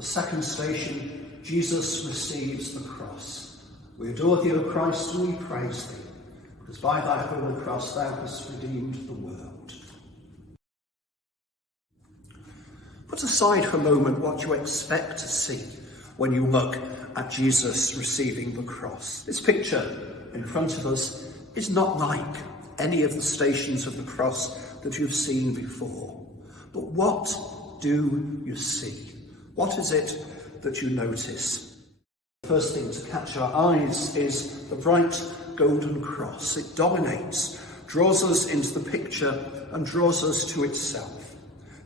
The second station, Jesus receives the cross. We adore thee, O Christ, and we praise thee, because by thy holy cross thou hast redeemed the world. Put aside for a moment what you expect to see when you look at Jesus receiving the cross. This picture in front of us is not like any of the stations of the cross that you've seen before. But what do you see? What is it that you notice? The first thing to catch our eyes is the bright golden cross. It dominates, draws us into the picture and draws us to itself.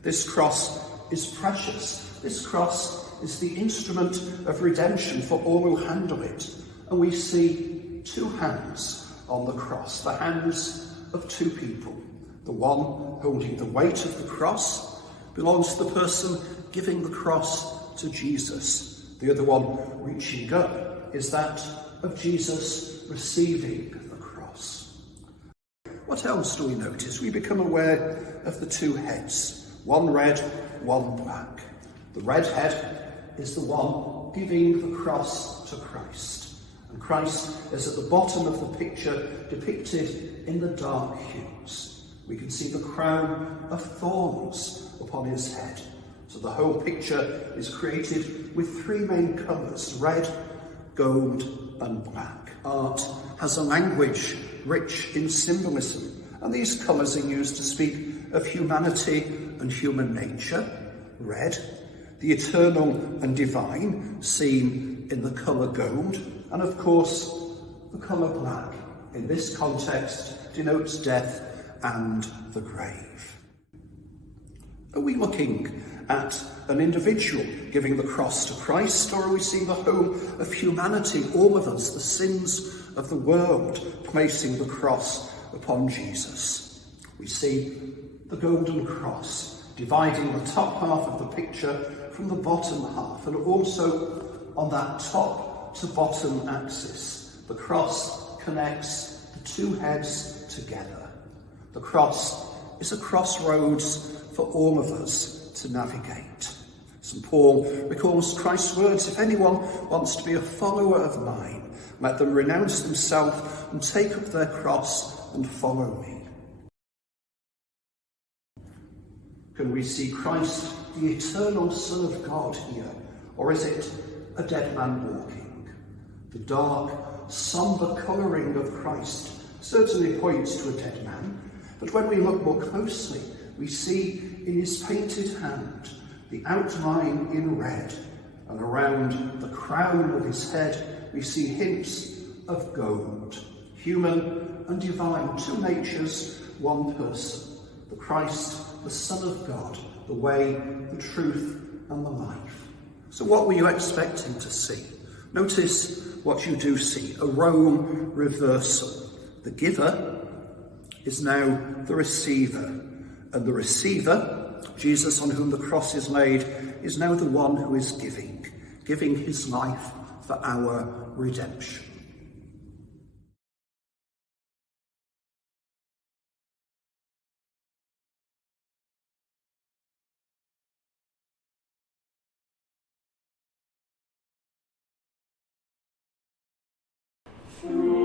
This cross is precious. This cross is the instrument of redemption for all who handle it. And we see two hands on the cross, the hands of two people. The one holding the weight of the cross belongs to the person giving the cross to Jesus. The other one reaching up is that of Jesus receiving the cross. What else do we notice? We become aware of the two heads, one red, one black. The red head is the one giving the cross to Christ. And Christ is at the bottom of the picture, depicted in the dark hues. We can see the crown of thorns upon his head. So the whole picture is created with three main colours, red, gold and black. Art has a language rich in symbolism, and these colours are used to speak of humanity and human nature. Red, the eternal and divine, seen in the colour gold, and of course the colour black, in this context, denotes death and the grave. Are we looking at an individual giving the cross to Christ, or are we seeing the whole of humanity, all of us, the sins of the world, placing the cross upon Jesus? We see the golden cross dividing the top half of the picture from the bottom half, and also on that top to bottom axis, the cross connects the two heads together. The cross is a crossroads for all of us to navigate. St. Paul recalls Christ's words, "If anyone wants to be a follower of mine, let them renounce themselves and take up their cross and follow me." Can we see Christ, the eternal Son of God, here, or is it a dead man walking? The dark, sombre colouring of Christ certainly points to a dead man, but when we look more closely, we see in his painted hand the outline in red, and around the crown of his head we see hints of gold. Human and divine, two natures, one person. The Christ, the Son of God, the way, the truth and the life. So what were you expecting to see? Notice what you do see, a role reversal. The giver is now the receiver, and the receiver, Jesus on whom the cross is laid, is now the one who is giving his life for our redemption. Through